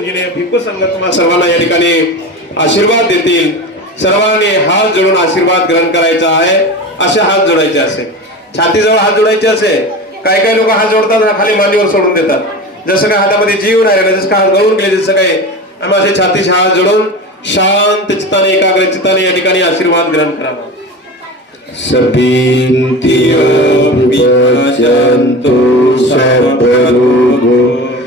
पूजनीय भिक्खू संघ तुम्हा सर्वांना या ठिकाणी आशीर्वाद देतील। सर्वांनी हात जोडून आशीर्वाद ग्रहण करायचा आहे। असे हात जोडायचे असे, छातीजवळ हात जोडायचे असे। काही काही लोक हात जोडतात खाली मांडीवर सोडून देतात, जसं काय हातामध्ये जीव नाही राहिला, जसं काय हात गळून गेले, जसं काही आम्ही असे छातीचे हात जोडून शांत चित्ताने एकाग्र चित्ताने या ठिकाणी आशीर्वाद ग्रहण करावा। सपिंतियंतु सर्वरोगो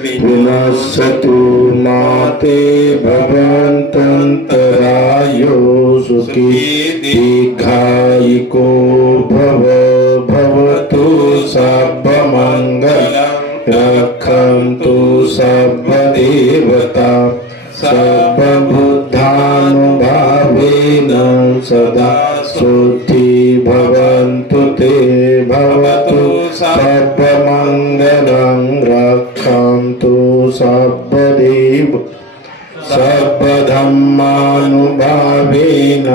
विनश्यतु माते भवन्तन्तरायो सुखी दीर्घायिको भवतु सर्वमङ्गलं रक्षन्तु सर्वदेवता सर्वबुद्धानुभावेन सदा सुखी भवन्तु ते भवतु सर्वमङ्गलं रक्षन्तु सर्वदेव सर्वधर्मानुभावेन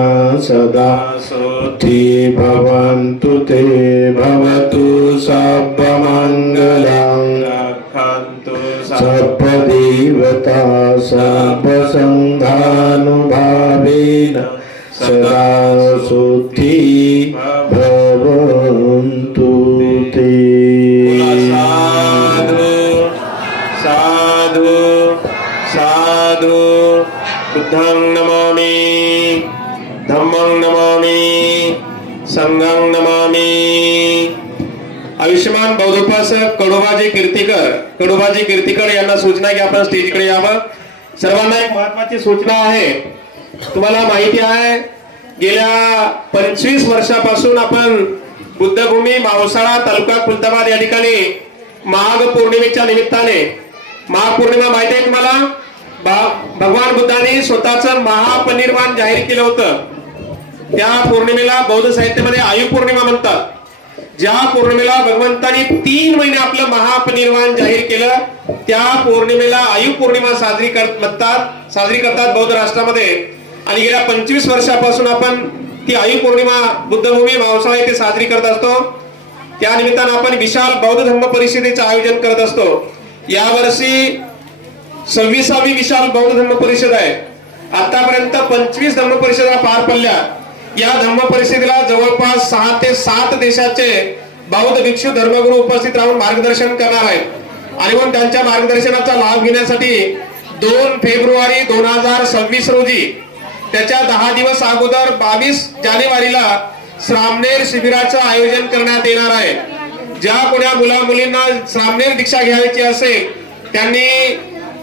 सदा सुखी भवन्तु ते भवतु सर्वमङ्गलं रक्षन्तु सर्वदेवता सर्वसङ्घानुभावेन सदा सुखी भवन्तु ते। साधु साधु साधु बुद्धं नमामि धम्मं नमामि संघं नमामि। आयुष्यमान बौद्धोपासक कडोबाजी कीर्तिकर यांना सूचना की आपण स्टेजकडे यावं। सर्वांना एक महत्त्वाची सूचना आहे। तुम्हाला माहिती आहे गेल्या 25 वर्षापासून आपण बुद्धभूमी मावसाळा तालुका खुलताबाद या ठिकाणी माघ पौर्णिमेच्या निमित्ताने, माघ पौर्णिमा माहिती आहे तुम्हाला, भगवान बुद्धांनी स्वतःचं महापरिनिर्वाण जाहीर केलं होतं। त्या पौर्णिमेला बौद्ध साहित्यामध्ये आयु पौर्णिमा म्हणतात। ज्या पौर्णिमेला भगवंतांनी 3 महिने आपलं महापरिनिर्वाण जाहीर केलं, त्या पौर्णिमेला आयु पौर्णिमा साजरी करतात बौद्ध राष्ट्रामध्ये। आणि गेल्या 25 वर्षापासून आपण ती आयु पौर्णिमा बुद्धभूमी मावसाळा येथे साजरी करत असतो। त्या निमित्तानं आपण विशाल बौद्ध धम्म परिषदेचं आयोजन करत असतो। यावर्षी 26वी विशाल बौद्ध धम्म परिषद आहे। आतापर्यंत 25 धम्म परिषदा पार पडल्या। या धम्म परिषदेला जवळपास 6 ते 7 देशाचे बौद्ध भिक्षू धर्मगुरू उपस्थित राहून मार्गदर्शन करणार आहेत। आणि मग त्यांच्या मार्गदर्शनाचा लाभ घेण्यासाठी 2 फेब्रुवारी 2026 रोजी, त्याच्या 10 दिवस अगोदर 22 जानेवारीला श्रामणेर शिबिराचं आयोजन करण्यात येणार आहे। ज्या कोण्या मुला मुलींना श्रामणेर दीक्षा घ्यायची असेल त्यांनी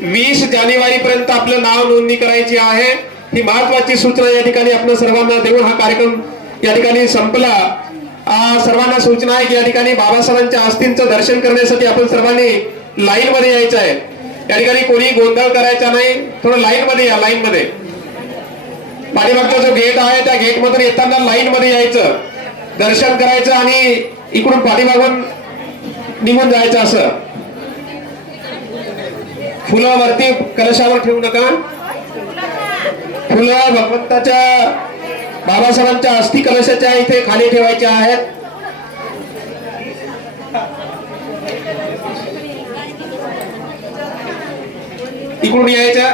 20 जानेवारी पर्यंत आपलं नाव नोंदणी करायची आहे। ही महत्वाची सूचना या ठिकाणी आपण सर्वांना देऊन हा कार्यक्रम या ठिकाणी संपला। सर्वांना सूचना आहे की या ठिकाणी बाबासाहेबांच्या अस्थींचं दर्शन करण्यासाठी आपण सर्वांनी लाईन मध्ये यायचं आहे। या ठिकाणी कोणी गोंधळ करायचा नाही, थोडं लाईन मध्ये या। लाईन मध्ये पाठीमागचा जो गेट आहे त्या गेट मधून येताना लाईन मध्ये यायचं, दर्शन करायचं आणि इकडून पाठीमागून निघून जायचं। असं फुलं वरती कलशावर ठेवू नका। फुलं भगवंताच्या बाबासाहेबांच्या अस्थि कलशाच्या इथे खाली ठेवायच्या आहेत। इकडून यायच्या,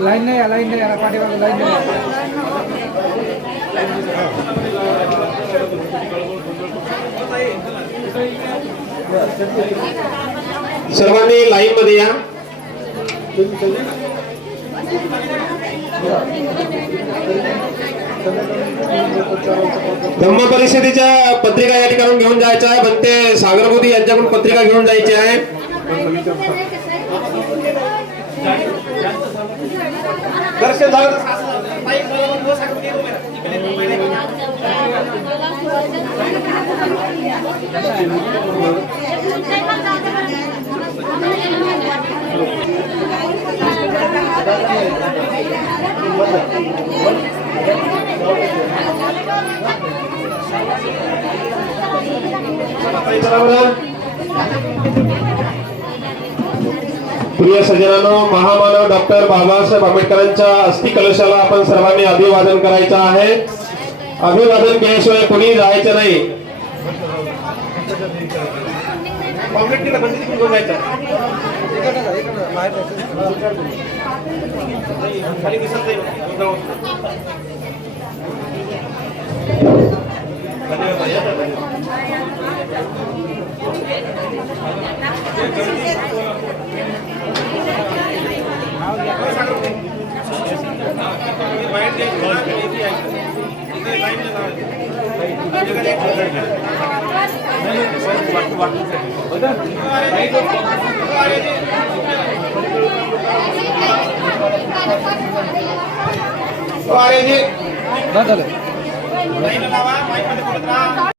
लाईन नाही पाठीमागे लाईन नाही। सर्वांनी लाईन मध्ये या। धम्म परिषदेच्या पत्रिका या ठिकाणी घेऊन जायच्या आहे। बनते सागरबोधी यांच्याकडून पत्रिका घेऊन जायची आहे। दर्शन झालं प्रिय सज्जनांनो, महामानव डॉक्टर बाबासाहेब आंबेडकरांच्या अस्थि कलशाला आपण सर्वांनी अभिवादन करायचं आहे। अभिवादन केल्याशिवाय कोणी जायचं नाही। कॉन्क्रीट केलं म्हणजे तिकडून घेऊन जायचं खाली दिसत नाही बस झालं. लावा माईक मध्ये बोलत राहा